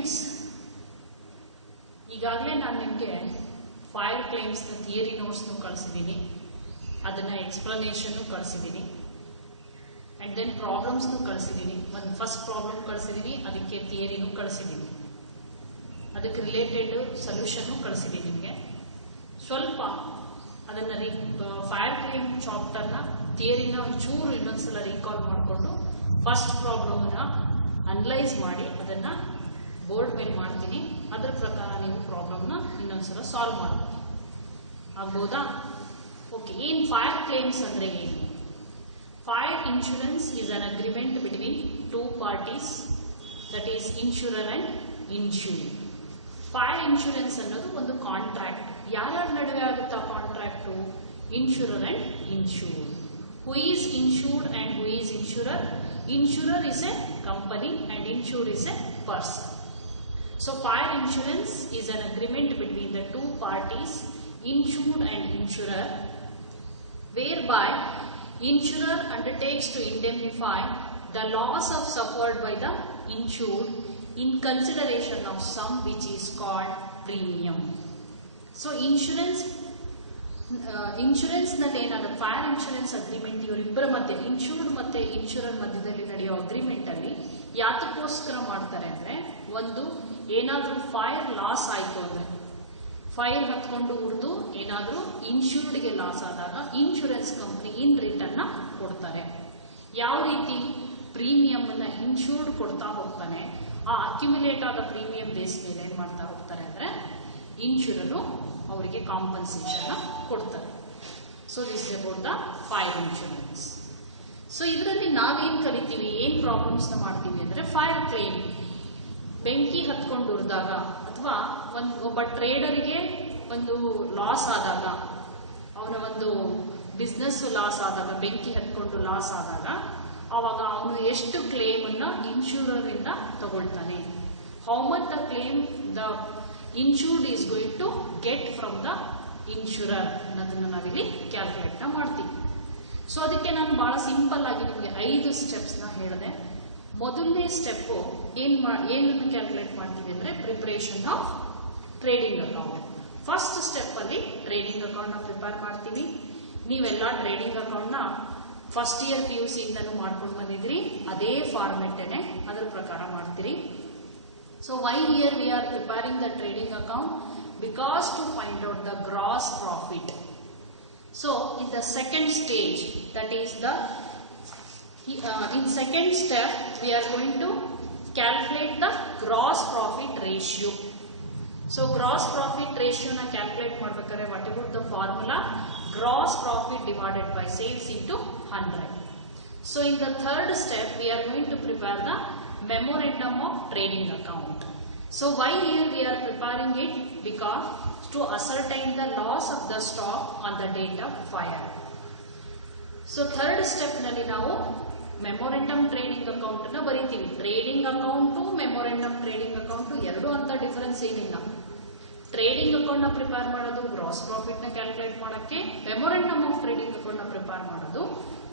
Students, ಈಗಾಗಲೇ ನಾನು ನಿಮಗೆ ಫೈರ್ ಕ್ಲೇಮ್ಸ್ನ ಥಿಯರಿ ನೋಟ್ಸ್ನು ಕಳಿಸಿದ್ದೀನಿ, ಅದನ್ನು ಎಕ್ಸ್ಪ್ಲನೇಷನ್ನು ಕಳಿಸಿದ್ದೀನಿ, ಆ್ಯಂಡ್ ದೆನ್ ಪ್ರಾಬ್ಲಮ್ಸ್ನು ಕಳಿಸಿದ್ದೀನಿ. ಒಂದು ಫಸ್ಟ್ ಪ್ರಾಬ್ಲಮ್ ಕಳಿಸಿದ್ದೀನಿ, ಅದಕ್ಕೆ ಥಿಯರಿನೂ ಕಳಿಸಿದ್ದೀನಿ, ಅದಕ್ಕೆ ರಿಲೇಟೆಡ್ ಸೊಲ್ಯೂಷನ್ನು ಕಳಿಸಿದ್ದೀನಿ ನಿಮಗೆ. ಸ್ವಲ್ಪ ಅದನ್ನು ಫೈರ್ ಕ್ಲೇಮ್ ಚಾಪ್ಟರ್ನ ಥಿಯರಿನ ಒಂಚೂರು ಇನ್ನೊಂದ್ಸಲ ರೀಕಾಲ್ ಮಾಡಿಕೊಂಡು ಫಸ್ಟ್ ಪ್ರಾಬ್ಲಮ್ನ ಅನಲೈಸ್ ಮಾಡಿ ಅದನ್ನು ಬೋರ್ಡ್ ಮೇಲೆ ಮಾಡ್ತೀನಿ. ಅದರ ಪ್ರಕಾರ ನೀವು ಪ್ರಾಬ್ಲಮ್ನ ಇನ್ನೊಂದ್ಸಲ ಸಾಲ್ವ್ ಮಾಡ್ಬೋದು. ಆಗ್ಬೋದಾ? ಓಕೆ. ಏನು ಫೈರ್ ಕ್ಲೇಮ್ಸ್ ಅಂದರೆ ಏನು? Fire insurance is an agreement between two parties, that is insurer and insured. Fire insurance ಅನ್ನೋದು ಒಂದು ಕಾಂಟ್ರಾಕ್ಟ್. ಯಾರ್ಯಾರ ನಡುವೆ ಆಗುತ್ತಾ contract? Insurer and insured. Who is insured and who is insurer? Insurer is a company and insured is a person. So fire insurance is an agreement between the two parties, insured and insurer, whereby insurer undertakes to indemnify the loss of suffered by the insured in consideration of sum which is called premium. So insurance ನಲ್ಲಿ ಏನಾಗುತ್ತೆ? Fire insurance agreement ಇವರಿಬ್ಬರ ಮಧ್ಯೆ, insured ಮತ್ತೆ ಇನ್ಶೂರರ್ ಮಧ್ಯದಲ್ಲಿ ನಡೆಯೋ agreement ಅಲ್ಲಿ ಯಾತಕ್ಕೋಸ್ಕರ ಮಾಡ್ತಾರೆ ಅಂದ್ರೆ, ಒಂದು ಏನಾದ್ರೂ ಫೈರ್ ಲಾಸ್ ಆಯ್ತು ಅಂದ್ರೆ, ಫೈರ್ ಹತ್ಕೊಂಡು ಉರಿದು ಏನಾದ್ರೂ ಇನ್ಶೂರ್ಡ್ಗೆ ಲಾಸ್ ಆದಾಗ ಇನ್ಶೂರೆನ್ಸ್ ಕಂಪ್ನಿ ಇನ್ ರಿಟರ್ನ್ ಕೊಡ್ತಾರೆ. ಯಾವ ರೀತಿ? ಪ್ರೀಮಿಯಂ ಅನ್ನ ಇನ್ಶೂರ್ಡ್ ಕೊಡ್ತಾ ಹೋಗ್ತಾನೆ, ಆ ಅಕ್ಯುಮುಲೇಟ್ ಆದ ಪ್ರೀಮಿಯಂ ಬೇಸ್ ಮೇಲೆ ಏನ್ ಮಾಡ್ತಾ ಹೋಗ್ತಾರೆ ಅಂದ್ರೆ ಇನ್ಶೂರರು ಅವರಿಗೆ ಕಾಂಪನ್ಸೇಷನ್ ಕೊಡ್ತಾರೆ. So this is about the fire insurance. So ಇದರಲ್ಲಿ ನಾವೇನ್ ಕಲಿತೀವಿ, ಏನ್ ಪ್ರಾಬ್ಲಮ್ಸ್ ನ ಮಾಡ್ತೀವಿ ಅಂದ್ರೆ, ಫೈರ್ ಕ್ಲೇಮ್ ಬೆಂಕಿ ಹತ್ಕೊಂಡು ಉರಿದಾಗ ಅಥವಾ ಒಬ್ಬ ಟ್ರೇಡರ್ಗೆ ಒಂದು ಲಾಸ್ ಆದಾಗ, ಅವನ ಒಂದು ಬಿಸ್ನೆಸ್ ಲಾಸ್ ಆದಾಗ, ಬೆಂಕಿ ಹತ್ಕೊಂಡು ಲಾಸ್ ಆದಾಗ ಅವಾಗ ಅವನು ಎಷ್ಟು ಕ್ಲೇಮ್ ಅನ್ನ ಇನ್ಶೂರರ್ ಇಂದ ತಗೊಳ್ತಾನೆ, how much the claim the insured is going to get from the insurer ಅನ್ನೋದನ್ನ ನಾವಿಲ್ಲಿ ಕ್ಯಾಲ್ಕುಲೇಟ್ ಮಾಡ್ತೀವಿ. ಸೊ ಅದಕ್ಕೆ ನಾನು ಬಹಳ ಸಿಂಪಲ್ ಆಗಿ ನಿಮಗೆ 5 ಸ್ಟೆಪ್ಸ್ ನ ಹೇಳಿದೆ. ಮೊದಲನೇ ಸ್ಟೆಪ್ ಏನನ್ನು ಕ್ಯಾಲ್ಕುಲೇಟ್ ಮಾಡ್ತೀವಿ ಅಂದ್ರೆ, preparation of trading account. First step ಅಲ್ಲಿ ಟ್ರೇಡಿಂಗ್ ಅಕೌಂಟ್ ನ ಪ್ರಿಪೇರ್ ಮಾಡ್ತೀವಿ. ನೀವೆಲ್ಲ ಟ್ರೇಡಿಂಗ್ ಅಕೌಂಟ್ ನ ಫಸ್ಟ್ ಇಯರ್ PUC ಇಂದನೂ ಮಾಡ್ಕೊಂಡು ಬಂದಿದ್ರಿ, ಅದೇ ಫಾರ್ಮೆಟ್ ಅದರ ಪ್ರಕಾರ ಮಾಡ್ತೀರಿ. So why here we are preparing the trading account? Because to find out the gross profit. So in the second stage, that is the in second step we are going to calculate the gross profit ratio. So gross profit ratio na calculate madbekare, what about the formula? Gross profit divided by sales into 100. So in the third step we are going to prepare the memorandum of trading account. So why here we are preparing it? Because to ascertain the loss of the stock on the date of fire. So third step nalli ನಾವು memorandum trading account ನ ಬರೀತೀವಿ. Trading account memorandum trading account ಎರಡು ಅಂತ difference ಏನಿಲ್ಲ. Trading account ನ prepare ಮಾಡೋದು gross profit ನ calculate ಮಾಡಕ್ಕೆ, ಮೆಮೊರೆಂಡಮ್ ಆಫ್ ಟ್ರೇಡಿಂಗ್ ಅಕೌಂಟ್ ನ ಪ್ರಿಪೇರ್ ಮಾಡೋದು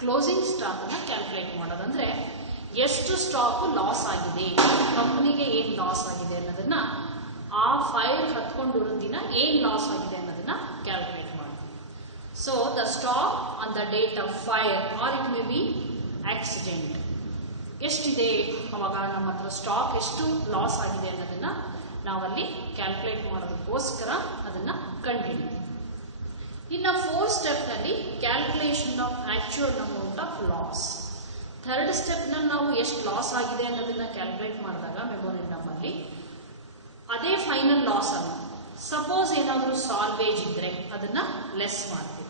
ಕ್ಲೋಸಿಂಗ್ ಸ್ಟಾಕ್ ನ ಕ್ಯಾಲ್ಕುಲೇಟ್ ಮಾಡೋದು. ಅಂದ್ರೆ ಎಷ್ಟು ಸ್ಟಾಕ್ ಲಾಸ್ ಆಗಿದೆ, ಕಂಪನಿಗೆ ಏನ್ ಲಾಸ್ ಆಗಿದೆ ಅನ್ನೋದನ್ನ, ಆ ಫೈರ್ ಹತ್ಕೊಂಡು ದಿನ ಏನ್ ಲಾಸ್ ಆಗಿದೆ ಅನ್ನೋದನ್ನ ಕ್ಯಾಲ್ಕುಲೇಟ್ ಮಾಡ್ತೀವಿ. So the stock on the date of fire or it may be accident ಎಷ್ಟಿದೆ, ಅವಾಗ ನಮ್ಮ ಹತ್ರ ಸ್ಟಾಕ್ ಎಷ್ಟು ಲಾಸ್ ಆಗಿದೆ ಅನ್ನೋದನ್ನ ನಾವಲ್ಲಿ ಕ್ಯಾಲ್ಕುಲೇಟ್ ಮಾಡೋದಕ್ಕೋಸ್ಕರ ಅದನ್ನ ಕಂಡುಹಿಡಿತೀವಿ. ಇನ್ನು 4th ಸ್ಟೆಪ್ ನಲ್ಲಿ calculation of actual amount of loss. Third step ನಲ್ಲಿ ನಾವು ಎಷ್ಟು ಲಾಸ್ ಆಗಿದೆ ಅನ್ನೋದನ್ನ ಕ್ಯಾಲ್ಕುಲೇಟ್ ಮಾಡಿದಾಗ ಮೆಮೊರೆಂಡಮ್ ಅಲ್ಲಿ ಅದೇ ಫೈನಲ್ ಲಾಸ್ ಅಲ್ಲ. ಸಪೋಸ್ ಏನಾದರೂ ಸಾಲ್ವೇಜ್ ಇದ್ರೆ ಅದನ್ನ ಲೆಸ್ ಮಾಡ್ತೀವಿ.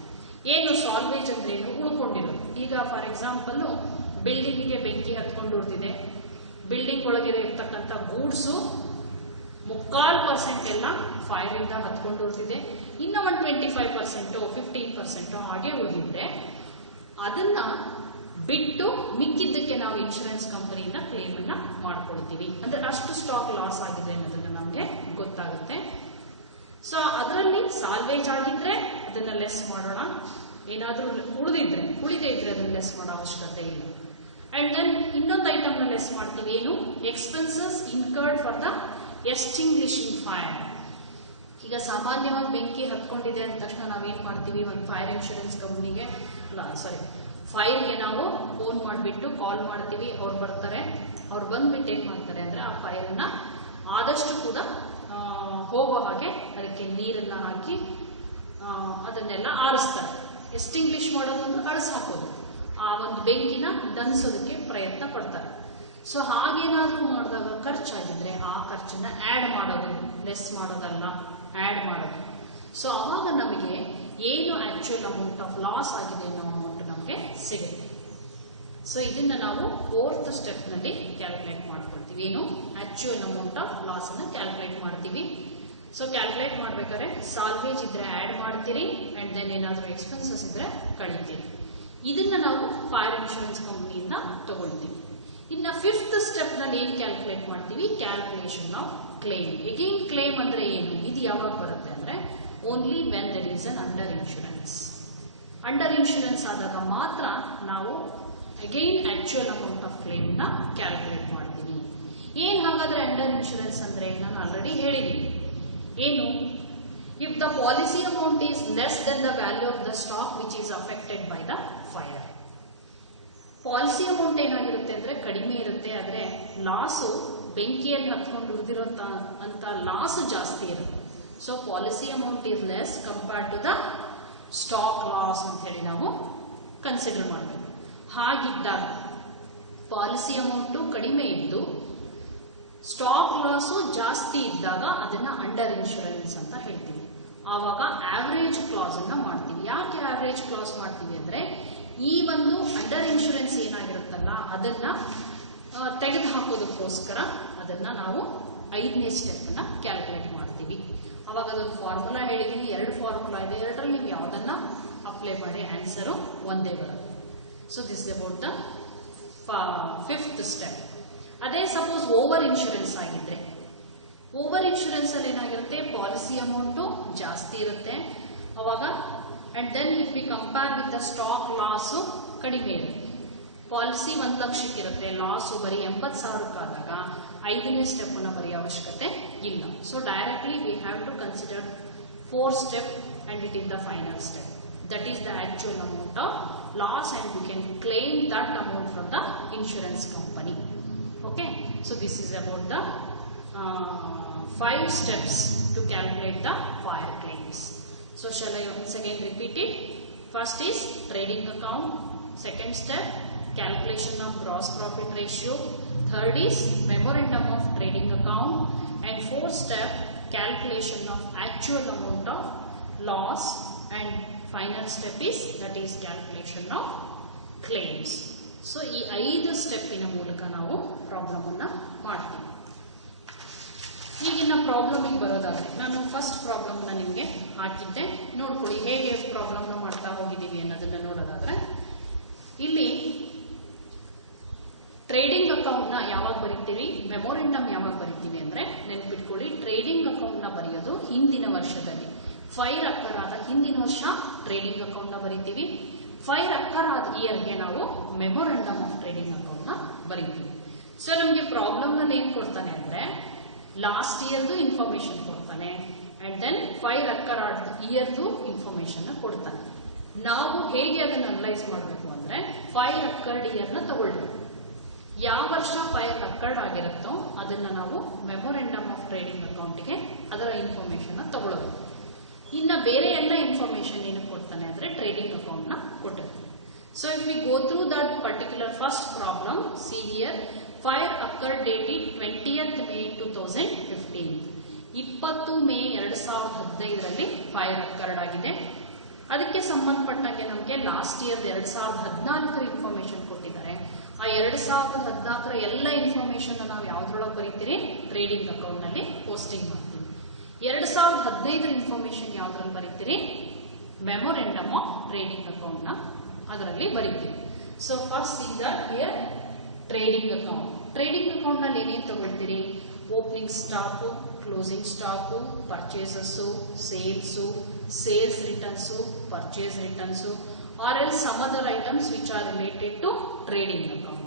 ಏನು ಸಾಲ್ವೇಜ್ ಅಂದ್ರೆ ಏನು? ಉಳ್ಕೊಂಡಿರೋದು. ಈಗ ಫಾರ್ ಎಕ್ಸಾಂಪಲ್ ಬಿಲ್ಡಿಂಗಿಗೆ ಬೆಂಕಿ ಹತ್ಕೊಂಡು ಉಳಿದಿದೆ, ಬಿಲ್ಡಿಂಗ್ ಒಳಗೆ ಇರ್ತಕ್ಕಂಥ ಗೂಡ್ಸು 3/4% ಎಲ್ಲ ಫೈರ್ ಇಂದ ಹತ್ಕೊಂಡು ಉಳಿದಿದೆ, ಇನ್ನು 25% 15% ಹಾಗೆ ಉಳಿದಿದ್ರೆ ಅದನ್ನ ಬಿಟ್ಟು ಮಿಕ್ಕಿದ್ದಕ್ಕೆ ನಾವು ಇನ್ಶೂರೆನ್ಸ್ ಕಂಪನಿಯಿಂದ ಕ್ಲೇಮ್ ಅನ್ನ ಮಾಡ್ಕೊಳ್ತೀವಿ. ಅಂದ್ರೆ ಅಷ್ಟು ಸ್ಟಾಕ್ ಲಾಸ್ ಆಗಿದೆ ಅನ್ನೋದನ್ನ ನಮ್ಗೆ ಗೊತ್ತಾಗುತ್ತೆ. ಸೊ ಅದರಲ್ಲಿ ಸಾಲ್ವೇಜ್ ಆಗಿದ್ರೆ ಅದನ್ನ ಲೆಸ್ ಮಾಡೋಣ, ಏನಾದ್ರೂ ಉಳಿದೇ ಇದ್ರೆ ಅದನ್ನ ಲೆಸ್ ಮಾಡೋ ಅವಶ್ಯಕತೆ ಇಲ್ಲ. ಅಂಡ್ ದೆನ್ ಇನ್ನೊಂದು ಐಟಮ್ ನ ಲೆಸ್ ಮಾಡ್ತೀವಿ, ಏನು? Expenses incurred for the extinguishing fire. ಈಗ ಸಾಮಾನ್ಯವಾಗಿ ಬೆಂಕಿ ಹತ್ಕೊಂಡಿದೆ ಅಂದ ತಕ್ಷಣ ನಾವೇನ್ ಮಾಡ್ತೀವಿ, ಒಂದು ಫೈರ್ ಇನ್ಶೂರೆನ್ಸ್ ಕಂಪ್ನಿಗೆ ಫೈರ್ಗೆ ನಾವು ಫೋನ್ ಮಾಡಿಬಿಟ್ಟು ಕಾಲ್ ಮಾಡ್ತೀವಿ, ಅವ್ರು ಬರ್ತಾರೆ. ಅವ್ರು ಬಂದ್ಬಿಟ್ಟು ಏನ್ ಮಾಡ್ತಾರೆ ಅಂದ್ರೆ ಆ ಫೈರನ್ನ ಆದಷ್ಟು ಕೂಡ ಹೋಗೋ ಹಾಗೆ ಅದಕ್ಕೆ ನೀರನ್ನ ಹಾಕಿ ಅದನ್ನೆಲ್ಲ ಆರಿಸ್ತಾರೆ. ಎಸ್ಟಿಂಗ್ವಿಶ್ ಮಾಡೋದೊಂದು ಅಳಿಸ್ ಹಾಕೋದು, ಆ ಒಂದು ಬೆಂಕಿನ ದನ್ಸೋದಕ್ಕೆ ಪ್ರಯತ್ನ ಪಡ್ತಾರೆ. ಸೊ ಹಾಗೇನಾದ್ರೂ ಮಾಡಿದಾಗ ಖರ್ಚಾಗಿದ್ರೆ ಆ ಖರ್ಚನ್ನ ಆಡ್ ಮಾಡೋದು, ಲೆಸ್ ಮಾಡೋದಲ್ಲ, ಆಡ್ ಮಾಡೋದು. ಸೊ ಅವಾಗ ನಮಗೆ ಏನು ಆಕ್ಚುಯಲ್ ಅಮೌಂಟ್ ಆಫ್ ಲಾಸ್ ಆಗಿದೆ ಅನ್ನೋ ಅಮೌಂಟ್ ನಮಗೆ ಸಿಗುತ್ತೆ. ಸೊ ಇದನ್ನ ನಾವು 4th ಸ್ಟೆಪ್ ನಲ್ಲಿ ಕ್ಯಾಲ್ಕುಲೇಟ್ ಮಾಡ್ಕೊಳ್ತೀವಿ. ಏನು ಆಕ್ಚುಯಲ್ ಅಮೌಂಟ್ ಆಫ್ ಲಾಸ್ ಅನ್ನ ಕ್ಯಾಲ್ಕುಲೇಟ್ ಮಾಡ್ತೀವಿ. ಸೊ ಕ್ಯಾಲ್ಕುಲೇಟ್ ಮಾಡ್ಬೇಕಾದ್ರೆ ಸಾಲ್ವೇಜ್ ಇದ್ರೆ ಆಡ್ ಮಾಡ್ತೀರಿ, ಅಂಡ್ ದೆನ್ ಏನಾದ್ರೂ ಎಕ್ಸ್ಪೆನ್ಸಸ್ ಇದ್ರೆ ಕಳಿತೀರಿ. ಇದನ್ನ ನಾವು ಫೈರ್ ಇನ್ಶೂರೆನ್ಸ್ ಕಂಪ್ನಿಯಿಂದ ತಗೊಳ್ತೀವಿ. ಇನ್ನ 5th ಸ್ಟೆಪ್ ನಲ್ಲಿ ಏನ್ ಕ್ಯಾಲ್ಕುಲೇಟ್ ಮಾಡ್ತೀವಿ, calculation of claim. Again claim ಅಂದ್ರೆ ಏನು, ಇದು ಯಾವಾಗ ಬರುತ್ತೆ ಅಂದ್ರೆ only when there is an under insurance. Under insurance ಆದಾಗ ಮಾತ್ರ ನಾವು again actual amount of claim ನ ಕ್ಯಾಲ್ಕುಲೇಟ್ ಮಾಡ್ತೀವಿ. ಏನ್ ಹಾಗಾದ್ರೆ ಅಂಡರ್ ಇನ್ಶೂರೆನ್ಸ್ ಅಂದ್ರೆ ನಾನು ಆಲ್ರೆಡಿ ಹೇಳಿದ್ದೀನಿ. ಏನು, if the policy amount is less than the value of the stock which is affected by the fire. Policy amount ಏನಾಗಿರುತ್ತೆ ಅಂದ್ರೆ ಕಡಿಮೆ ಇರುತ್ತೆ, ಆದ್ರೆ ಲಾಸು ಬೆಂಕಿಯಲ್ಲಿ ಹತ್ಕೊಂಡು ಉಳಿದಿರೋ ಅಂತ ಲಾಸ್ ಜಾಸ್ತಿ ಇರುತ್ತೆ. So policy amount is less compared to the stock loss ಅಂತ ಹೇಳಿ ನಾವು ಕನ್ಸಿಡರ್ ಮಾಡಬೇಕು. ಹಾಗಿದ್ದಾಗ ಪಾಲಿಸಿ ಅಮೌಂಟು ಕಡಿಮೆ ಇದ್ದು ಸ್ಟಾಕ್ ಲಾಸು ಜಾಸ್ತಿ ಇದ್ದಾಗ ಅದನ್ನ ಅಂಡರ್ ಇನ್ಶೂರೆನ್ಸ್ ಅಂತ ಹೇಳ್ತೀವಿ. ಆವಾಗ ಆವರೇಜ್ ಕ್ಲಾಸ್ ಅನ್ನ ಮಾಡ್ತೀವಿ. ಯಾಕೆ ಆವರೇಜ್ ಕ್ಲಾಸ್ ಮಾಡ್ತೀವಿ ಅಂದ್ರೆ ಈ ಒಂದು ಅಂಡರ್ ಇನ್ಶೂರೆನ್ಸ್ ಏನಾಗಿರುತ್ತಲ್ಲ ಅದನ್ನ ತೆಗೆದು ಹಾಕೋದಕ್ಕೋಸ್ಕರ ಅದನ್ನ ನಾವು 5ನೇ ಸ್ಟೆಪ್ ಅನ್ನ ಕ್ಯಾಲ್ಕುಲೇಟ್ ಮಾಡ್ತೀವಿ. ಅವಾಗ ಅದೊಂದು ಫಾರ್ಮುಲಾ ಹೇಳಿದೀನಿ, 2 ಫಾರ್ಮುಲಾ ಇದೆ, 2ರಲ್ಲಿ ನೀವು ಯಾವ್ದನ್ನ ಅಪ್ಲೈ ಮಾಡಿ ಆನ್ಸರು ಒಂದೇ ಬರುತ್ತೆ. So this is about the 5th step. ಅದೇ ಸಪೋಸ್ ಓವರ್ ಇನ್ಶೂರೆನ್ಸ್ ಆಗಿದ್ರೆ, ಓವರ್ ಇನ್ಶೂರೆನ್ಸ್ ಅಲ್ಲಿ ಏನಾಗಿರುತ್ತೆ, ಪಾಲಿಸಿ ಅಮೌಂಟು ಜಾಸ್ತಿ ಇರುತ್ತೆ ಅವಾಗ, and then if we compare with the stock loss ಕಡಿಮೆ ಇರುತ್ತೆ. ಪಾಲಿಸಿ 1 ಲಕ್ಷಕ್ಕೆ ಇರುತ್ತೆ, ಲಾಸು ಬರೀ 80,000 ಆದಾಗ 5ನೇ ಸ್ಟೆಪ್ ಅನ್ನ ಬರೆಯೋ ಅವಶ್ಯಕತೆ ಇಲ್ಲ. So directly we have to consider 4th step and it is the final step. That is the actual amount of loss and we can claim that amount from the insurance company. Okay, so this is about the 5 steps to calculate the fire claims. So shall I once again repeat it? First is trading account, second step calculation of gross profit ratio, third is memorandum of trading account, and 4th step calculation of actual amount of loss, and final step is that is calculation of claims. So ಈ 5 ಸ್ಟೆಪ್ಪಿನ ಮೂಲಕ ನಾವು problem ಅನ್ನ ಮಾಡ್ತೀವಿ. ಈಗಿನ ಪ್ರಾಬ್ಲಮಿಗೆ ಬರೋದಾದ್ರೆ ನಾನು first problem ನ ನಿಮಗೆ ಹಾಕಿದ್ದೆ, ನೋಡ್ಕೊಳ್ಳಿ ಹೇಗೆ ಪ್ರಾಬ್ಲಮ್ ನ ಮಾಡ್ತಾ ಹೋಗಿದ್ದೀವಿ ಅನ್ನೋದನ್ನ ನೋಡೋದಾದ್ರೆ, ಇಲ್ಲಿ ಟ್ರೇಡಿಂಗ್ ಅಕೌಂಟ್ ನ ಯಾವಾಗ ಬರೀತೀವಿ, ಮೆಮೊರೆಂಡಮ್ ಯಾವಾಗ ಬರೀತೀವಿ ಅಂದ್ರೆ ನೆನ್ಪಿಟ್ಕೊಳ್ಳಿ, ಟ್ರೇಡಿಂಗ್ ಅಕೌಂಟ್ ನ ಬರೆಯೋದು ಹಿಂದಿನ ವರ್ಷದಲ್ಲಿ, ಫೈರ್ ಅಕ್ಕರ್ ಆದ ಹಿಂದಿನ ವರ್ಷ ಟ್ರೇಡಿಂಗ್ ಅಕೌಂಟ್ ನ ಬರೀತೀವಿ. ಫೈರ್ ಅಕ್ಕರ್ ಆದ ಇಯರ್ಗೆ ನಾವು ಮೆಮೊರೆಂಡಮ್ ಆಫ್ ಟ್ರೇಡಿಂಗ್ ಅಕೌಂಟ್ ನ ಬರೀತೀವಿ. ಸೊ ನಮಗೆ ಪ್ರಾಬ್ಲಮ್ ನಲ್ಲಿ ಏನ್ ಕೊಡ್ತಾನೆ ಅಂದ್ರೆ ಲಾಸ್ಟ್ ಇಯರ್ದು ಇನ್ಫಾರ್ಮೇಶನ್ ಕೊಡ್ತಾನೆ, ಅಂಡ್ ದೆನ್ ಫೈರ್ ಅಕ್ಕರ್ ಆದ ಇಯರ್ದು ಇನ್ಫಾರ್ಮೇಶನ್ ಕೊಡ್ತಾನೆ. ನಾವು ಹೇಗೆ ಅದನ್ನ ಅನಲೈಸ್ ಮಾಡಬೇಕು ಅಂದ್ರೆ ಫೈರ್ ಅಕ್ಕರ್ಡ್ ಇಯರ್ ನ ತಗೊಳ್ಬೇಕು. ಯಾವ ವರ್ಷ ಫೈರ್ ಅಕ್ಕರ್ಡ್ ಆಗಿರುತ್ತೋ ಅದನ್ನ ನಾವು ಮೆಮೊರೆಂಡಮ್ ಆಫ್ ಟ್ರೇಡಿಂಗ್ ಅಕೌಂಟ್ಗೆ ಅದರ ಇನ್ಫಾರ್ಮೇಶನ್ ತಗೊಳ್ಳೋದು. ಇನ್ನ ಬೇರೆ ಎಲ್ಲ ಇನ್ಫಾರ್ಮೇಶನ್ ಏನು ಕೊಡ್ತಾನೆ ಅಂದ್ರೆ ಟ್ರೇಡಿಂಗ್ ಅಕೌಂಟ್ ನ ಕೊಟ್ಟಿರ್ತಾನೆ. So if we go through that particular first problem, see here fire occur dated 20th May 2015. 20 May 2015ರಲ್ಲಿ ಫೈರ್ ಅಕ್ಕರ್ಡ್ ಆಗಿದೆ. ಅದಕ್ಕೆ ಸಂಬಂಧಪಟ್ಟಂಗೆ ನಮಗೆ ಲಾಸ್ಟ್ ಇಯರ್ 2014 ಇನ್ಫಾರ್ಮೇಶನ್ ಕೊಟ್ಟಿದ್ದಾರೆ. ಆ 2014 ಎಲ್ಲ ಇನ್ಫಾರ್ಮೇಶನ್ ನಾವು ಯಾವ್ದ್ರೊಳಗೆ ಬರೀತೀರಿ, ಟ್ರೇಡಿಂಗ್ ಅಕೌಂಟ್ ನಲ್ಲಿ ಪೋಸ್ಟಿಂಗ್ ಮಾಡ್ತೀವಿ. 2015 ಇನ್ಫಾರ್ಮೇಶನ್ ಯಾವ್ದ್ರಲ್ಲಿ ಬರೀತೀರಿ, ಮೆಮೊರೆಂಡಮ್ ಆಫ್ ಟ್ರೇಡಿಂಗ್ ಅಕೌಂಟ್ ನ ಅದರಲ್ಲಿ ಬರೀತೀವಿ. ಸೊ ಫಸ್ಟ್ ಈಗ here trading account. Trading account ನಲ್ಲಿ ಏನೇನು ತಗೊಳ್ತೀರಿ, opening stock, closing stock, purchases, sales returns, purchase returns, or all some other items which are related to trading account.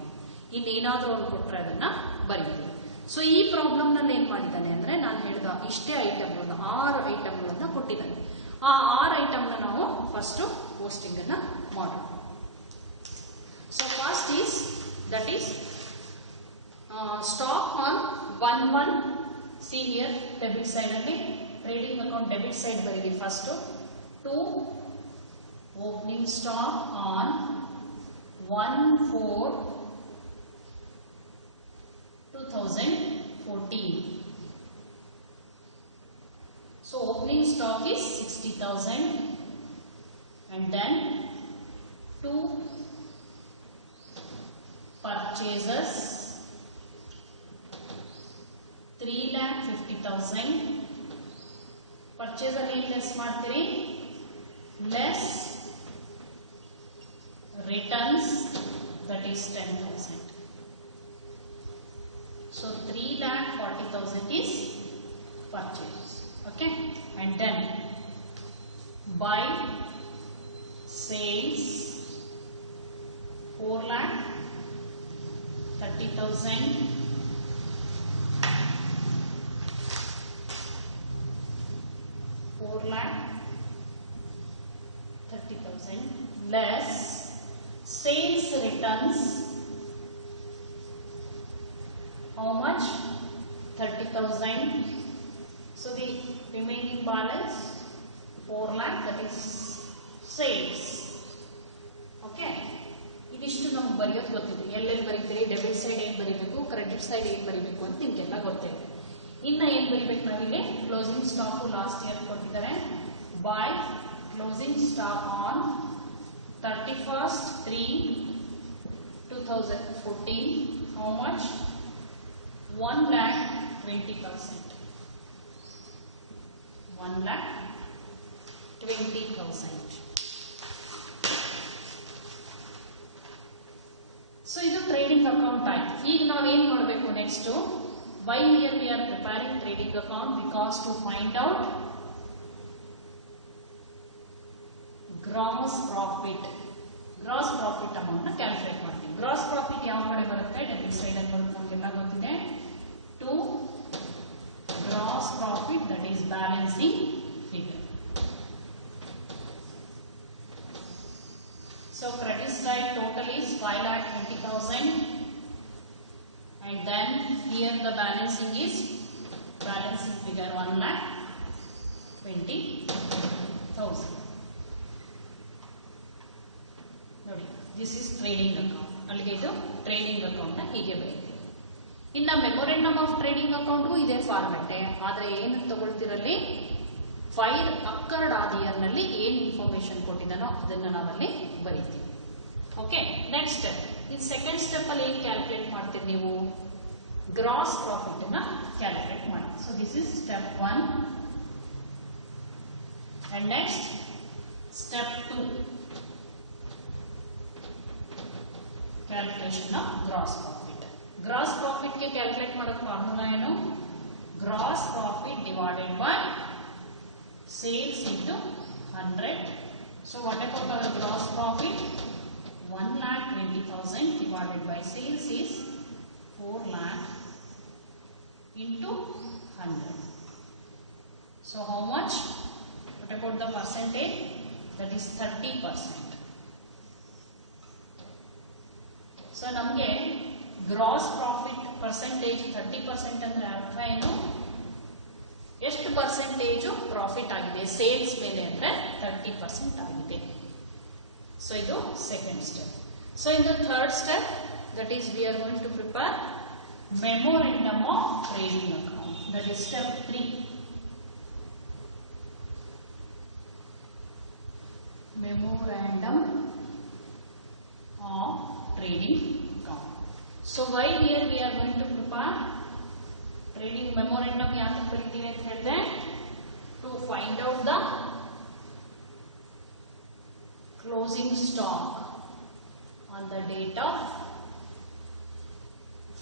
ಇನ್ನೇನಾದ್ರೂ ಒಂದು ಕೊಟ್ರೆ ಅದನ್ನ ಬರೀತೀವಿ. ಸೊ ಈ ಪ್ರಾಬ್ಲಮ್ ನಲ್ಲಿ ಏನ್ ಮಾಡಿದ್ದಾನೆ ಅಂದ್ರೆ ಇಷ್ಟೇ ಐಟಮ್ಗಳನ್ನು 6 ಐಟಮ್ಗಳನ್ನ ಕೊಟ್ಟಿದ್ದಾನೆ. ಆ 6 ಐಟಮ್ನ ನಾವು ಫಸ್ಟ್ ಪೋಸ್ಟಿಂಗ್ ಅನ್ನ ಮಾಡೋಣ. So first is that is stock on 1/1 senior debit side ಅಲ್ಲಿ ಟ್ರೇಡಿಂಗ್ ಅಕೌಂಟ್ ಡೆಬಿಟ್ ಸೈಡ್ ಬರೀರಿ first. 2 opening stock on 1/4/2014. So opening stock is 60,000 and then 2 purchases 3,50,000. Purchase again less ಮಾಡ್ತೀರಿ, less returns, that is 10,000. So 3,40,000 is purchase. Okay, and then buy sales 4,30,000. 4,30,000 less sales returns. How much? 30,000. So the remaining balance 4 lakh, that is sales. Okay. ಇದಿಷ್ಟು ನಮ್ಗೆ ಬರೆಯೋದು ಗೊತ್ತಿದೆ. ಎಲ್ಲೆಲ್ಲಿ ಬರೀತೀರಿ, debit side ಏನು ಬರೀಬೇಕು, credit side ಏನು ಬರೀಬೇಕು ಅಂತ ನಿಮ್ಗೆಲ್ಲ ಗೊತ್ತಿದೆ. ಇನ್ನು ಏನು ಬರೀಬೇಕು ನಾವಿಲ್ಲಿ? ಕ್ಲೋಸಿಂಗ್ ಸ್ಟಾಕ್ ಲಾಸ್ಟ್ ಇಯರ್ ಕೊಟ್ಟಿದ್ದಾರೆ. By closing stock on 31/3/2014. How much? 1,20,000. 1,20,000. So ಇದು ಟ್ರೇಡಿಂಗ್ ಅಕೌಂಟ್ ಆಯ್ತು. ಈಗ ನಾವೇನ್ ಮಾಡಬೇಕು next? Why here we are preparing trading account? Because to find out gross profit. Gross profit amount ನ ಕ್ಯಾಲ್ಕುಲೇಟ್ ಮಾಡ್ತೀವಿ. Gross profit ಯಾವ ಕಡೆ ಬರುತ್ತೆ? ಡೆಬಿಟ್ ಸೈಡ್ ಅಲ್ಲಿ ಬರುತ್ತೆ, ನಮಗೆಲ್ಲ ಗೊತ್ತಿದೆ. To gross profit, that is balancing figure. So credit side total is 5,20,000 and then here the balancing is balancing figure 1,20,000. ನೋಡಿ, this is trading account. ಅಲ್ಲಿಗೆ ಇದು ಟ್ರೇಡಿಂಗ್ ಅಕೌಂಟ್ ನ ಹೀಗೆ ಬರೀತೀವಿ. ಇನ್ನು ಮೆಮೊರೆಂಡಮ್ ಆಫ್ ಟ್ರೇಡಿಂಗ್ ಅಕೌಂಟ್ಗೂ ಇದೇ ಫಾರ್ಮೆಟ್, ಆದ್ರೆ ಏನು ತಗೊಳ್ತಿರಲ್ಲಿ ಫೈಲ್ ಅಕ್ಕರ್ಡ್ ಆದ ಇಯರ್ ನಲ್ಲಿ ಏನ್ ಇನ್ಫಾರ್ಮೇಶನ್ ಕೊಟ್ಟಿದ್ದಾನೋ ಅದನ್ನ ನಾವಲ್ಲಿ ಬರೀತೀವಿ. Okay, next step. In second step ಅಲ್ಲಿ ಏನ್ ಕ್ಯಾಲ್ಕುಲೇಟ್ ಮಾಡ್ತೀರಿ ನೀವು? ಗ್ರಾಸ್ ಪ್ರಾಫಿಟ್ ನ ಕ್ಯಾಲ್ಕುಲೇಟ್ ಮಾಡಿ. So this is step 1 and next step 2 calculation of gross profit. Gross profit ಗೆ ಕ್ಯಾಲ್ಕುಲೇಟ್ ಮಾಡೋಕೆ ಫಾರ್ಮುಲಾ ಏನು? Gross profit divided by sales into 100. So what about our gross profit? 1,20,000 divided by sales is 4 lakh into 100. So how much? What about the percentage? That is 30%. So ನಮಗೆ gross profit percentage 30% ಅಂದ್ರೆ ಅರ್ಥ ಏನು? ಎಷ್ಟು percentage profit ಆಗಿದೆ sales ಮೇಲೆ ಅಂದ್ರೆ 30% ಆಗಿದೆ. So ಇದು second step. So in the third step, that is we are going to prepare memorandum of trading account. That is step 3. Memorandum of trading account. So why here we are going to prepare trading memorandum? ಯಾಕೆ ಬರೀತೀವಿ ಅಂತ ಹೇಳಿದೆ? To find out the closing stock on the date of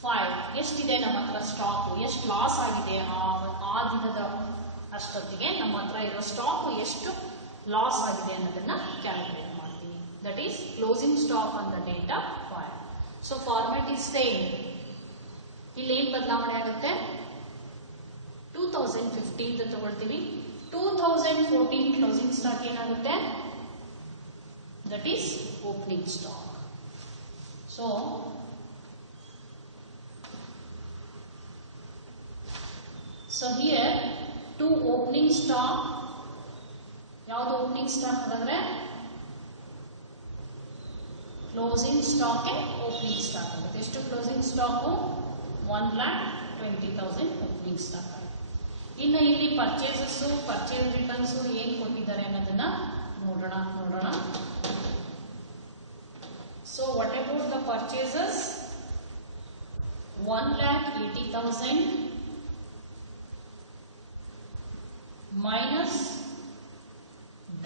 file. ಎಷ್ಟಿದೆ ನಮ್ಮ ಹತ್ರ stock, ಎಷ್ಟು loss ಆಗಿದೆ ಆ ದಿನದ ಅಷ್ಟೊತ್ತಿಗೆ ನಮ್ಮ ಹತ್ರ ಇರೋ ಸ್ಟಾಕ್ ಎಷ್ಟು ಲಾಸ್ ಆಗಿದೆ ಅನ್ನೋದನ್ನ ಕ್ಯಾಲ್ಕುಲೇಟ್ ಮಾಡ್ತೀವಿ. That is closing stock on the date of file. So format is same. ಇಲ್ಲಿ ಏನ್ ಬದಲಾವಣೆ ಆಗುತ್ತೆ? 2015 15th ತಗೊಳ್ತೀವಿ. 2014 ಕ್ಲೋಸಿಂಗ್ ಸ್ಟಾಕ್ ಏನಾಗುತ್ತೆ? That is opening stock. So here to opening stock, ಯಾವುದು ಓಪನಿಂಗ್ ಸ್ಟಾಕ್ ಅಂದ್ರೆ ಕ್ಲೋಸಿಂಗ್ ಸ್ಟಾಕ್ ಓಪನಿಂಗ್ ಸ್ಟಾಕ್ ಆಗುತ್ತೆ. ಎಷ್ಟು ಕ್ಲೋಸಿಂಗ್ ಸ್ಟಾಕ್? 1,20,000 ಓಪನಿಂಗ್ ಸ್ಟಾಕ್ ಆಗುತ್ತೆ. ಇನ್ನು ಇಲ್ಲಿ ಪರ್ಚೇಸಸ್, ಪರ್ಚೇಸ್ ರಿಟರ್ನ್ಸ್ ಏನ್ ಕೊಟ್ಟಿದ್ದಾರೆ ಅನ್ನೋದನ್ನ ನೋಡೋಣ. So what about the purchases? 1,80,000 minus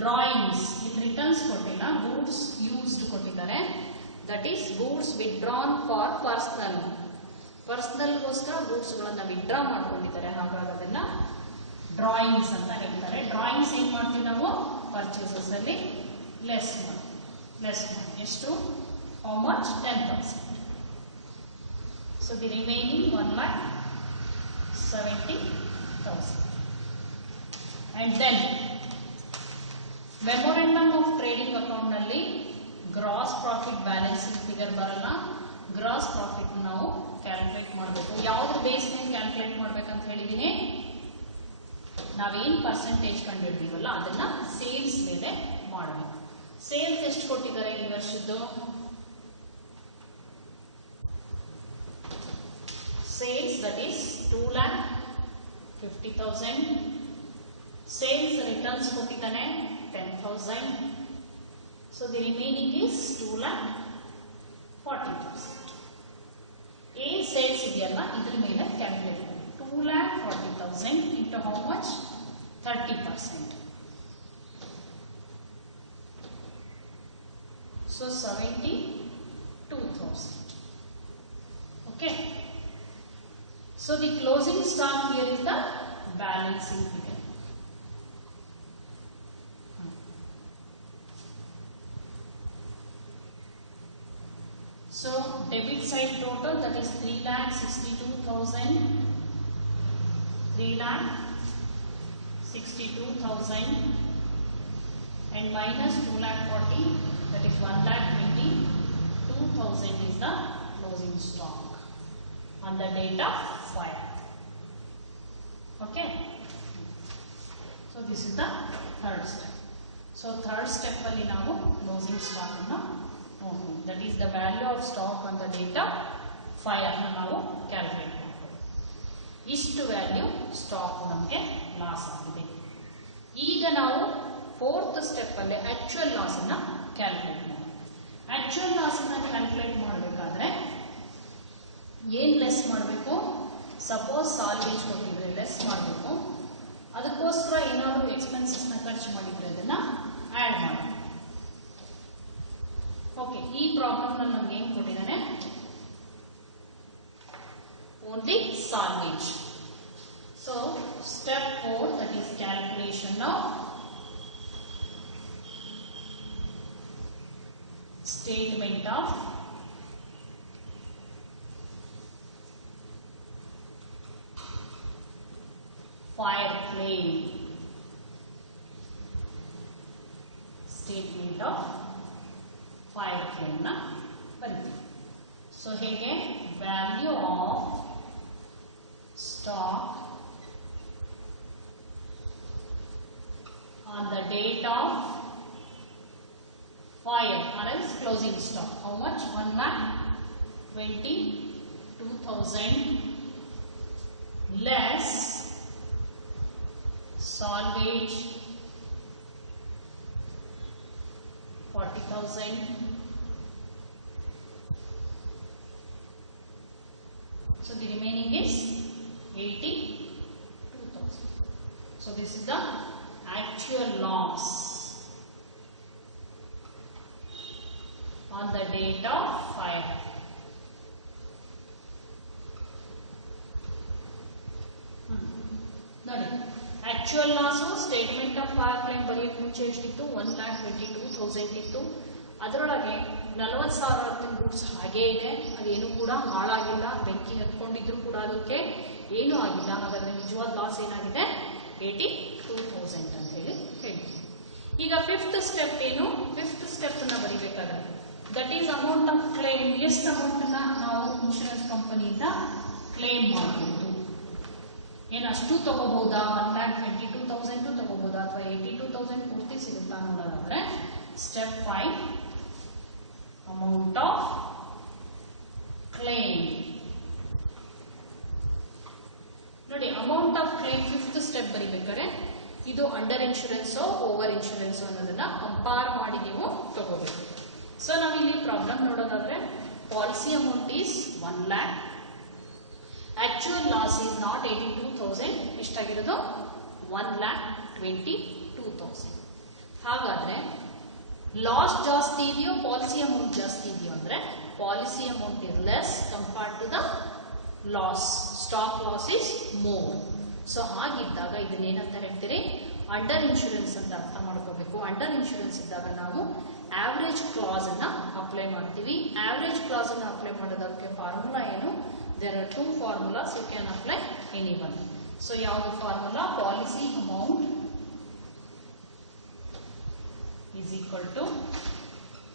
drawings. ಇಲ್ಲಿ ರಿಟರ್ನ್ಸ್ ಕೊಟ್ಟಿಲ್ಲ, ಗೂಡ್ಸ್ ಯೂಸ್ಡ್ ಕೊಟ್ಟಿದ್ದಾರೆ. That is goods withdrawn for ಪರ್ಸನಲ್ಗೋಸ್ಕರ ಗೂಡ್ಸ್ ಗಳನ್ನ ವಿಡ್ರಾ ಮಾಡ್ಕೊಂಡಿದ್ದಾರೆ. ಹಾಗಾಗಿ ಅದನ್ನ ಡ್ರಾಯಿಂಗ್ಸ್ ಅಂತ ಹೇಳ್ತಾರೆ. ಡ್ರಾಯಿಂಗ್ಸ್ ಏನ್ ಮಾಡ್ತೀವಿ ನಾವು? ಪರ್ಚೇಸಸ್ ಅಲ್ಲಿ ಲೆಸ್ ಮಾಡಿ ಎಷ್ಟು? How much? 10%. So the remaining 1,70,000. And then memorandum of trading account ನಲ್ಲಿ ಗ್ರಾಸ್ ಪ್ರಾಫಿಟ್ ಬ್ಯಾಲೆನ್ಸಿಂಗ್ ಫಿಗರ್ ಬರಲ್ಲ. ಗ್ರಾಸ್ ಪ್ರಾಫಿಟ್ ನಾವು ಕ್ಯಾಲ್ಕುಲೇಟ್ ಮಾಡಬೇಕು. ಯಾವ್ದು ಬೇಸ್ ಮೇಲೆ ಕ್ಯಾಲ್ಕುಲೇಟ್ ಮಾಡ್ಬೇಕಂತ ಹೇಳಿದೀನಿ? ನಾವೇನ್ ಪರ್ಸೆಂಟೇಜ್ ಕಂಡುಹಿಡಿದೀವಲ್ಲ ಅದನ್ನ ಸೇಲ್ಸ್ ಮೇಲೆ ಮಾಡಬೇಕು. ಸೇಲ್ಸ್ ಎಷ್ಟು ಕೊಟ್ಟಿದ್ದಾರೆ ಈ ವರ್ಷದ್ದು? Sales that is 2,50,000. Sales returns ಕೊಟ್ಟಿದ್ದಾನೆ 10,000. So the remaining is 2,40,000. ಏನ್ ಸೇಲ್ಸ್ ಇದೆಯಲ್ಲ ಇದ್ರ ಮೇಲೆ ಕ್ಯಾಲ್ಕುಲೇಟ್ ಮಾಡಿ. 2,40,000 into how much? 30%. So 72,000. Okay. So the closing stock here is the balancing figure. So debit side total, that is 3,62,000. 3,62,000 and minus 2,40,000, that is 1,22,000 is the closing stock on the date of file. Okay. So this is the third step. So third step ಅಲ್ಲಿ ನಾವು closing stock ಅನ್ನು ನೋಡೋಣ. That is the value of stock on the date of file ಅನ್ನು ನಾವು calculate ಮಾಡ್ತೀವಿ. ಇಷ್ಟು value stock ನಮಗೆ loss ಆಗಿದೆ. ಈಗ ನಾವು ಫೋರ್ತ್ ಸ್ಟೆಪ್ ಅಲ್ಲಿ ಆಕ್ಚುಯಲ್ ಲಾಸ್ ಅನ್ನ ಕ್ಯಾಲ್ಕುಲೇಟ್ ಮಾಡೋಣ. ಆಕ್ಚುಯಲ್ ಲಾಸ್ ಅನ್ನ ಕ್ಯಾಲ್ಕುಲೇಟ್ ಮಾಡಬೇಕಾದ್ರೆ ಏನ್ ಲೆಸ್ ಮಾಡಬೇಕು? ಸಪೋಸ್ ಸಾಲ್ವೇಜ್ ಕೊಟ್ಟಿದ್ರೆ ಲೆಸ್ ಮಾಡಬೇಕು. ಅದಕ್ಕೋಸ್ಕರ ಏನಾದರೂ ಎಕ್ಸ್ಪೆನ್ಸಸ್ ನ ಖರ್ಚು ಮಾಡಿದ್ರೆ ಅದನ್ನ ಆಡ್ ಮಾಡಿ. ಓಕೆ, ಈ ಪ್ರಾಬ್ಲಮ್ ನಲ್ಲಿ ನಮ್ಗೆ ಏನ್ ಕೊಟ್ಟಿದ್ದಾನೆ? Only salvage. So step 4, that is calculation of statement of fire claim. Statement of fire claim na ಬರೀತೀವಿ. ಸೊ ಹೇಗೆ? Value of stock on the date of fire or else closing stock. How much? 1,22,000 less salvage 40,000 so the remaining is 82,000. so this is the actual loss on the date of fire. ನೋಡಿ, actual loss statement of fire claim ಬರೆಯೋಕೆ ಮುಂಚೆ ಎಷ್ಟಿತ್ತು? 1,22,000 ಇತ್ತು. ಅದರೊಳಗೆ 40,000 goods ಹಾಗೇ ಇದೆ. ಅದೇನು ಕೂಡ ಹಾಳಾಗಿಲ್ಲ. ಬೆಂಕಿ ಹತ್ಕೊಂಡಿದ್ರು ಕೂಡ ಅದಕ್ಕೆ ಏನೂ ಆಗಿಲ್ಲ. ಹಾಗಾದ್ರೆ ನಿಜವಾದ ಲಾಸ್ ಏನಾಗಿದೆ? 82,000 ಅಂತ ಹೇಳಿ ಹೇಳ್ತೀವಿ. ಈಗ ಫಿಫ್ತ್ ಸ್ಟೆಪ್ ಏನು? ಫಿಫ್ತ್ ಸ್ಟೆಪ್ ಅನ್ನ ಬರೀಬೇಕಾಗುತ್ತೆ. That is amount of claim. ಎಷ್ಟು ಅಮೌಂಟ್ ಅನ್ನ ನಾವು ಇನ್ಶೂರೆನ್ಸ್ ಕಂಪನಿಯಿಂದ ಕ್ಲೈಮ್ ಮಾಡಬಹುದು? ಏನಷ್ಟು ತಗೋಬಹುದಾ? 1,22,000 ತಗೋಬಹುದಾ ಅಥವಾ 82,000 ಪೂರ್ತಿ ಸಿಗುತ್ತಾ ನೋಡೋದಾದ್ರೆ ಸ್ಟೆಪ್ 5 ಅಮೌಂಟ್ ಆಫ್ ಕ್ಲೈಮ್. ನೋಡಿ, amount of claim fifth step ಬರೀಬೇಕಾದ್ರೆ ಇದು ಅಂಡರ್ ಇನ್ಶೂರೆನ್ಸ್ ಓವರ್ ಇನ್ಶೂರೆನ್ಸ್ ಅನ್ನೋದನ್ನ ಕಂಪೇರ್ ಮಾಡಿ ನೀವು ತಗೋಬೇಕು. ಸೊ ನಾವಿಲ್ಲಿ ಪ್ರಾಬ್ಲಮ್ ನೋಡೋದಾದ್ರೆ policy amount is 1 lakh, actual loss is not 82,000, ಎಷ್ಟಾಗಿರೋದು 1,22,000. ಹಾಗಾದ್ರೆ ಲಾಸ್ ಜಾಸ್ತಿ ಇದೆಯೋ ಪಾಲಿಸಿ ಅಮೌಂಟ್ ಜಾಸ್ತಿ ಇದೆಯೋ ಅಂದ್ರೆ policy amount is less compared to the loss. Stock loss is more. So ಹಾಗಿದ್ದಾಗ ಇದನ್ನೇನಂತ ಹೇಳ್ತೀರಿ? ಅಂಡರ್ ಇನ್ಶೂರೆನ್ಸ್ ಅಂತ ಅರ್ಥ ಮಾಡ್ಕೋಬೇಕು. ಅಂಡರ್ ಇನ್ಶೂರೆನ್ಸ್ ಇದ್ದಾಗ ನಾವು ಆವರೇಜ್ ಕ್ಲಾಸ್ ಅನ್ನ ಅಪ್ಲೈ ಮಾಡ್ತೀವಿ. ಆವರೇಜ್ ಕ್ಲಾಸ್ ಅನ್ನ ಅಪ್ಲೈ ಮಾಡೋದಕ್ಕೆ ಫಾರ್ಮುಲಾ ಏನು? There are 2 formulas. You can apply any one. So ಯಾವುದು formula? Policy amount is equal to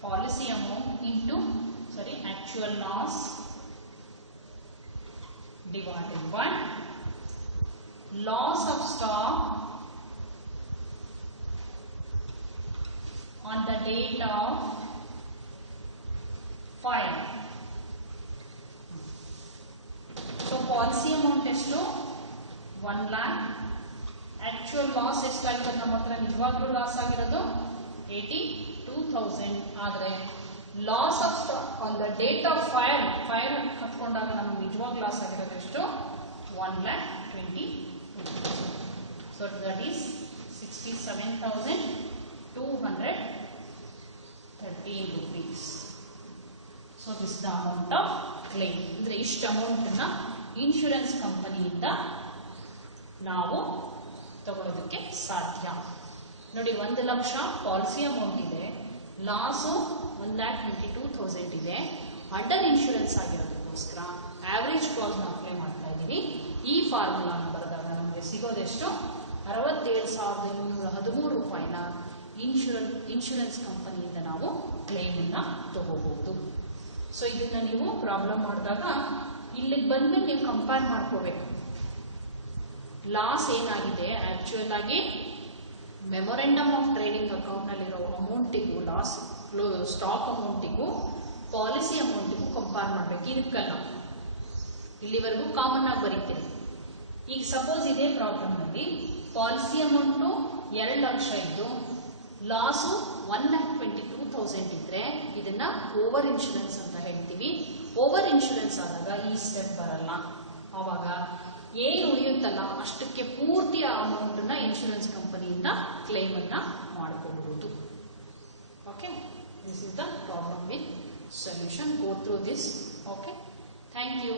policy amount into actual loss divided by loss of stock on the date of file. So policy amount ಎಷ್ಟು? 1 lakh. Actual loss ಎಷ್ಟಾಗಿದೆ? ನಮ್ಮ ಹತ್ರ ನಿಜವಾಗ್ಲೂ loss ಆಗಿರೋದು 82,000. ಆದರೆ loss of stock on the date of fire ಹತ್ಕೊಂಡಾಗ ನಮ್ಗೆ ನಿಜವಾಗ್ ಲಾಸ್ ಆಗಿರೋದು ಎಷ್ಟು? 1,20,000. So that is 67,213 rupees. So this the amount of claim. ಅಂದ್ರೆ ಇಷ್ಟು ಅಮೌಂಟ್ ಅನ್ನ ಇನ್ಶೂರೆನ್ಸ್ ಕಂಪನಿಯಿಂದ ನಾವು ತಗೊಳ್ಳೋದಕ್ಕೆ ಸಾಧ್ಯ. ನೋಡಿ, 1 ಲಕ್ಷ ಪಾಲಿಸಿ ಅಮೌಂಟ್ ಇದೆ, ಲಾಸು 1,22,000 ಇದೆ. ಅಂಡರ್ ಇನ್ಶೂರೆನ್ಸ್ ಆಗಿರೋದಕ್ಕೋಸ್ಕರ ಆವರೇಜ್ ಕ್ಲಾಸ್ ಅಪ್ಲೈ ಮಾಡ್ತಾ ಇದ್ದೀವಿ. ಈ ಫಾರ್ಮುಲಾನ ಬರೆದಾಗ ನಮಗೆ ಸಿಗೋದೆಷ್ಟು? 67,813 ರೂಪಾಯಿನ ಇನ್ಶೂರೆನ್ಸ್ ಕಂಪನಿಯಿಂದ ನಾವು ಕ್ಲೈಮ್ ಅನ್ನ ತಗೋಬಹುದು. ಸೊ ಇದನ್ನ ನೀವು ಪ್ರಾಬ್ಲಮ್ ಮಾಡಿದಾಗ ಇಲ್ಲಿಗೆ ಬಂದ್ಮೇಲೆ ನೀವು ಕಂಪೇರ್ ಮಾಡ್ಕೋಬೇಕು. ಲಾಸ್ ಏನಾಗಿದೆ ಆಕ್ಚುಯಲ್ ಆಗಿ ಮೆಮೊರೆಂಡಮ್ ಆಫ್ ಟ್ರೇಡಿಂಗ್ ಅಕೌಂಟ್ ನಲ್ಲಿರೋ ಅಮೌಂಟಿಗೂ ಲಾಸ್ ಸ್ಟಾಕ್ ಅಮೌಂಟಿಗೂ ಪಾಲಿಸಿ ಅಮೌಂಟಿಗೂ ಕಂಪೇರ್ ಮಾಡಬೇಕು. ಇದಕ್ಕಲ್ಲ, ಇಲ್ಲಿವರೆಗೂ ಕಾಮನ್ ಆಗಿ ಬರೀತೀರಿ. ಈಗ ಸಪೋಸ್ ಇದೇ ಪ್ರಾಬ್ಲಮ್ ನಲ್ಲಿ ಪಾಲಿಸಿ ಅಮೌಂಟು 2 ಲಕ್ಷ ಇದ್ದು ಲಾಸು 1,22,000 ಇದ್ರೆ ಇದನ್ನ ಓವರ್ ಇನ್ಶೂರೆನ್ಸ್ ಅಂತ ಹೇಳ್ತೀವಿ. ಓವರ್ ಇನ್ಶೂರೆನ್ಸ್ ಆದಾಗ ಈ ಸ್ಟೆಪ್ ಬರಲ್ಲ. ಆವಾಗ ಏನು ಉಳಿಯುತ್ತಲ್ಲ ಅಷ್ಟಕ್ಕೆ ಪೂರ್ತಿ ಆ ಅಮೌಂಟ್ ನ ಇನ್ಶೂರೆನ್ಸ್ ಕಂಪನಿಯಿಂದ ಕ್ಲೈಮ್ ಅನ್ನ ಮಾಡಬಹುದು. Okay, this is the problem with solution. Go through this. Okay, thank you.